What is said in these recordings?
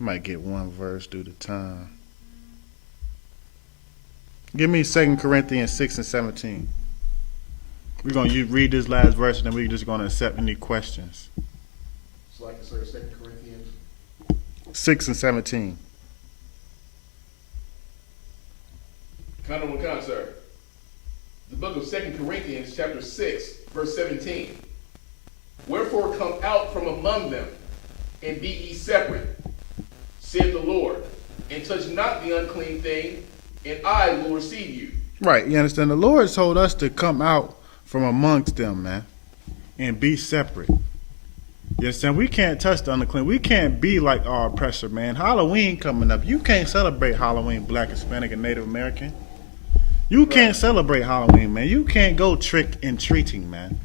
I might get one verse due to time. Give me 2 Corinthians 6 and 17. We're going to read this last verse and then we're just going to accept any questions. So like I said, 2 Corinthians 6 and 17. Count on one count, sir. The book of 2 Corinthians, chapter 6, verse 17. Wherefore come out from among them, and be ye separate, saith the Lord, and touch not the unclean thing, and I will receive you. Right, you understand? The Lord told us to come out from amongst them, man, and be separate. You understand? We can't touch the unclean. We can't be like our oppressor, man. Halloween coming up. You can't celebrate Halloween, Black, Hispanic, and Native American. You can't celebrate Halloween, man. You can't go trick and treating, man.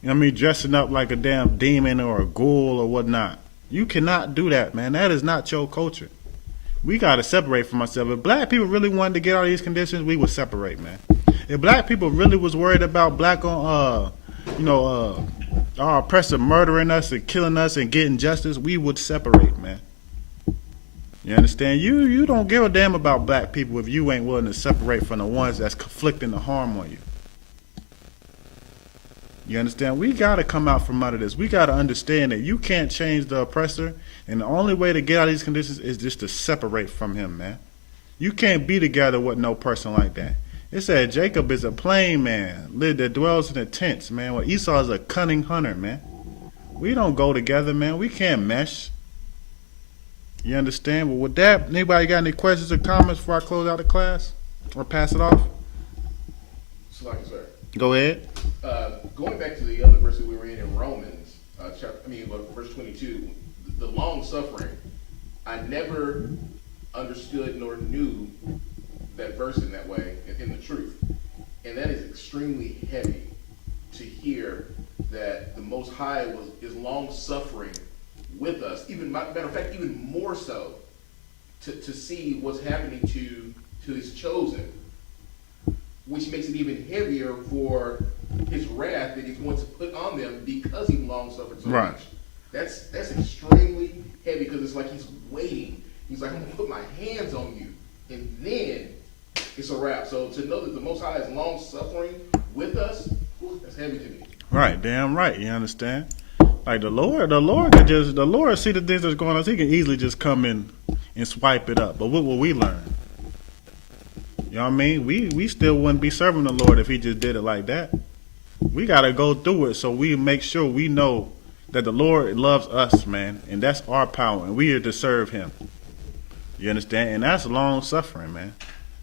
You know what I mean? Dressing up like a damn demon or a ghoul or whatnot. You cannot do that, man. That is not your culture. We got to separate from ourselves. If black people really wanted to get out of these conditions, we would separate, man. If black people really was worried about black on, our oppressor murdering us and killing us and getting justice, we would separate, man. You understand? You don't give a damn about black people if you ain't willing to separate from the ones that's conflicting the harm on you. You understand? We got to come out from out of this. We got to understand that you can't change the oppressor, and the only way to get out of these conditions is just to separate from him, man. You can't be together with no person like that. It said Jacob is a plain man, that dwells in the tents, man, while Esau is a cunning hunter, man. We don't go together, man. We can't mesh. You understand? Well, with that, anybody got any questions or comments before I close out the class? Or pass it off? So like I said, Go ahead. going back to the other verse that we were in Romans, verse 22, the long suffering, I never understood nor knew that verse in that way, in the truth. And that is extremely heavy to hear that the Most High is long suffering with us. Even matter of fact, even more so to see what's happening to his chosen, which makes it even heavier for his wrath that he's going to put on them because he long suffered so much. That's extremely heavy because it's like he's waiting. He's like, I'm going to put my hands on you, and then it's a wrap. So to know that the Most High is long suffering with us, that's heavy to me. Right, damn right. You understand? Like the Lord see the things that's going on. He can easily just come in and swipe it up. But what will we learn? You know what I mean? We still wouldn't be serving the Lord if he just did it like that. We got to go through it so we make sure we know that the Lord loves us, man. And that's our power. And we are to serve him. You understand? And that's long suffering, man.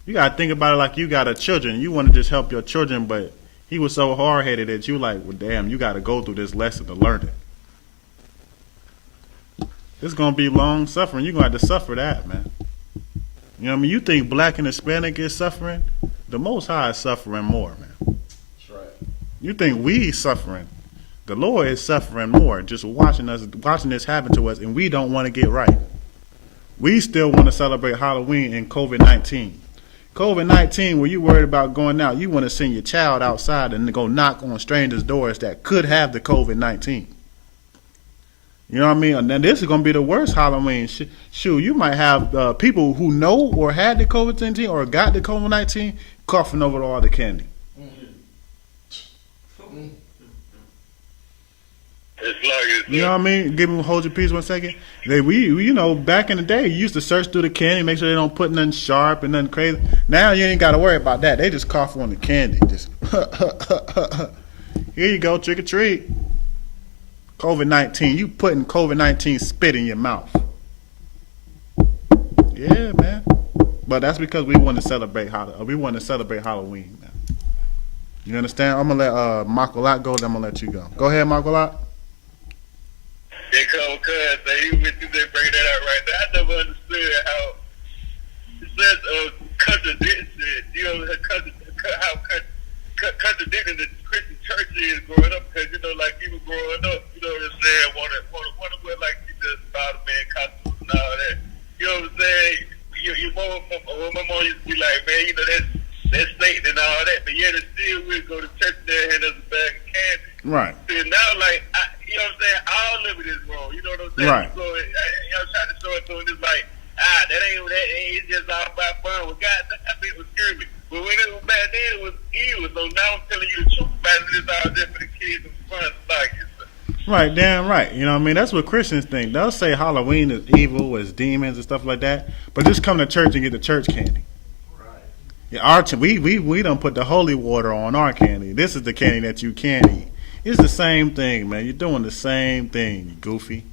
You got to think about it like you got a children. You want to just help your children, but he was so hard-headed that you like, well, damn, you got to go through this lesson to learn it. It's going to be long suffering. You're going to have to suffer that, man. You know what I mean? You think Black and Hispanic is suffering? The Most High is suffering more, man. That's right. You think we suffering? The Lord is suffering more, just watching this happen to us, and we don't want to get right. We still want to celebrate Halloween and COVID-19. COVID-19, where you worried about going out, you want to send your child outside and go knock on strangers' doors that could have the COVID-19. You know what I mean? And then this is going to be the worst Halloween. Shoot, you might have people who know or had the COVID-19 or got the COVID-19 coughing over all the candy. You know what I mean? Hold your peace 1 second. Back in the day, you used to search through the candy, make sure they don't put nothing sharp and nothing crazy. Now you ain't got to worry about that. They just cough on the candy. Just here you go, trick or treat. COVID-19, you putting COVID-19 spit in your mouth. Yeah, man. But that's because we want to celebrate Halloween, man. You understand? I'm gonna let Makolat go. Then I'm gonna let you go. Go ahead, Makolat. They come cuz they went through they bring that out right there. I never understood how it says contradiction. You know how contradicting the Christian church is growing up because like people growing up, you know what I'm saying, want to wear like the Spider-Man costumes and all that. You know what I'm saying? My mom used to be like, man, that's Satan and all that, but yet it still will go to church there and hand us a bag of candy. Right. See, now, like, you know what I'm saying, all of it is wrong. You know what I'm saying? Right. So right, damn right. You know what I mean? That's what Christians think. They'll say Halloween is evil, is demons and stuff like that, but just come to church and get the church candy. Right. Yeah, we don't put the holy water on our candy. This is the candy that you can eat. It's the same thing, man. You're doing the same thing, you goofy.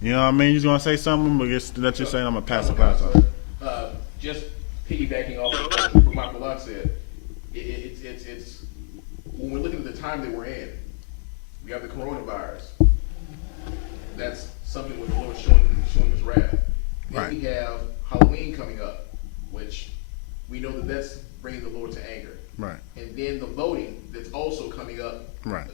You know what I mean? You gonna say something? But let you say, I'm gonna pass the class off. Just piggybacking off of what Michael Locke said, it's when we're looking at the time that we're in, we have the coronavirus. That's something where the Lord showing His wrath. Then we have Halloween coming up, which we know that's bringing the Lord to anger. Right. And then the voting that's also coming up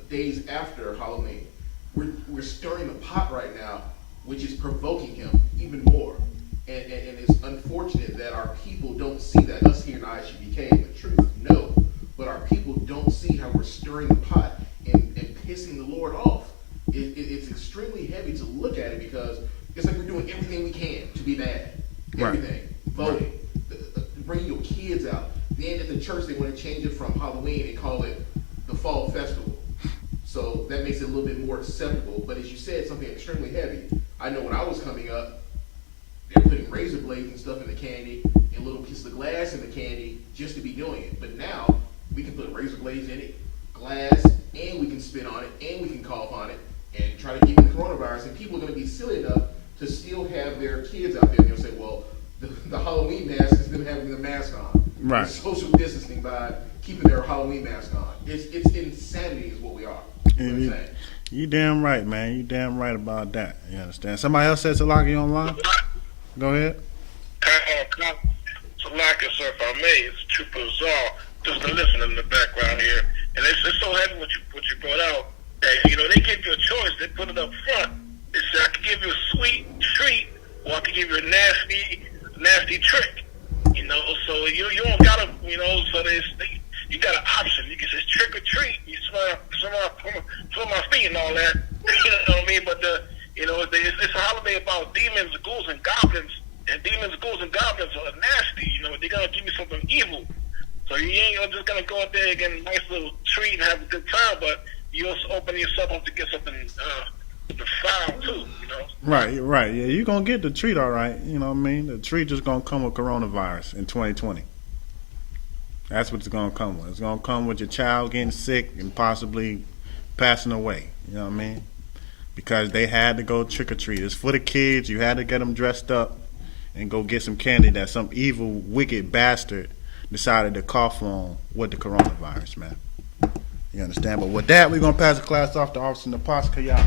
days after Halloween. We're stirring the pot right now, which is provoking Him even more. And it's unfortunate that our people don't see that. Us here in I.S.U.P.K, the truth, no. But our people don't see how we're stirring the pot and pissing the Lord off. It's extremely heavy to look at it because it's like we're doing everything we can to be bad. Everything. Voting. Bringing your kids out. Then at the church they want to change it from Halloween and call it the Fall Festival. So that makes it a little bit more acceptable. But as you said, something extremely heavy. I know when I was coming up, they're putting razor blades and stuff in the candy and little pieces of glass in the candy just to be doing it. But now we can put razor blades in it, glass, and we can spit on it, and we can cough on it, and try to give you the coronavirus. And people are going to be silly enough to still have their kids out there. They'll say, well, the Halloween mask is them having the mask on. Right. It's social distancing by keeping their Halloween mask on. It's insanity is what we are. You know what I'm saying? You damn right, man. You damn right about that. You understand? Somebody else said Salaki online? Go ahead. Salaki, sir, if I may, it's too bizarre just to listen in the background here. And it's so heavy what you brought out that, they give you a choice. They put it up front. They say, I can give you a sweet treat or I can give you a nasty trick. So you don't got to, so you got an option. You can say trick or treat. You smell my feet and all that. You know what I mean? But it's a holiday about demons, ghouls, and goblins. And demons, ghouls, and goblins are nasty. They're gonna give you something evil. So you ain't just gonna go out there and get a nice little treat and have a good time, but you also open yourself up to get something foul too. Right. Yeah, you're gonna get the treat, all right. You know what I mean? The treat just gonna come with coronavirus in 2020. That's what it's gonna come with. It's gonna come with your child getting sick and possibly passing away. You know what I mean? Because they had to go trick or treat. It's for the kids. You had to get them dressed up and go get some candy that some evil, wicked bastard decided to cough on with the coronavirus, man. You understand? But with that, we're gonna pass the class off to Officer Napaskaya.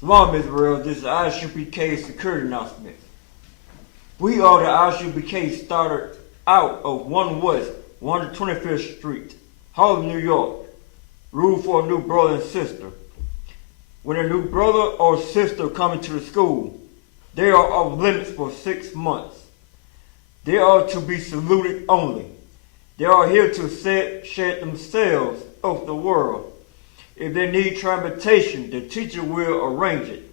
Shalom, Israel. This is I.S.U.P.K security announcement. We are the I.S.U.P.K started out of 1 West, 125th Street, Harlem, New York. Rule for a new brother and sister. When a new brother or sister come into the school, they are off limits for 6 months. They are to be saluted only. They are here to shed themselves of the world. If they need transportation, the teacher will arrange it.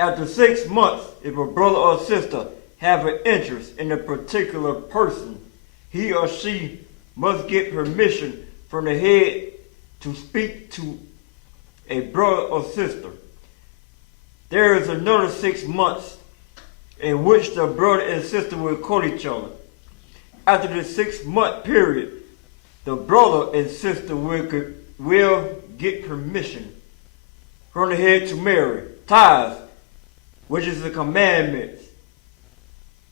After 6 months, if a brother or sister have an interest in a particular person, he or she must get permission from the head to speak to a brother or sister. There is another 6 months in which the brother and sister will court each other. After the 6 month period, the brother and sister will get permission from the head to marry. TITHES, which is the commandments.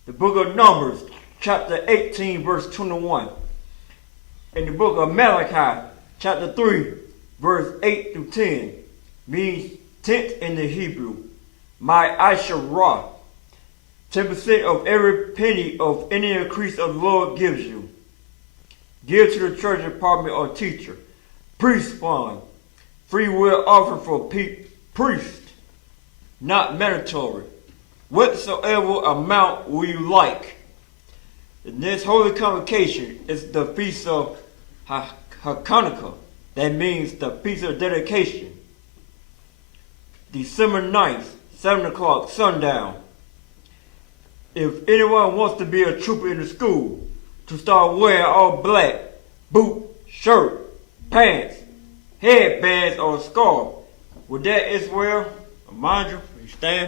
The book of Numbers, chapter 18, verse 21. In the book of Malachi, chapter 3, verse 8 through 10, means tenth in the Hebrew. My Asherah, 10% of every penny of any increase of the Lord gives you. Give to the church department or teacher. Priest fund, free will offering for priest, not mandatory. Whatsoever amount will you like. The next holy convocation is the feast of Hanukkah. That means the feast of dedication. December 9th, 7 o'clock, sundown. If anyone wants to be a trooper in the school, to start wearing all black, boot, shirt, pants, headbands, or scarf. With that, Israel, mind you, stand.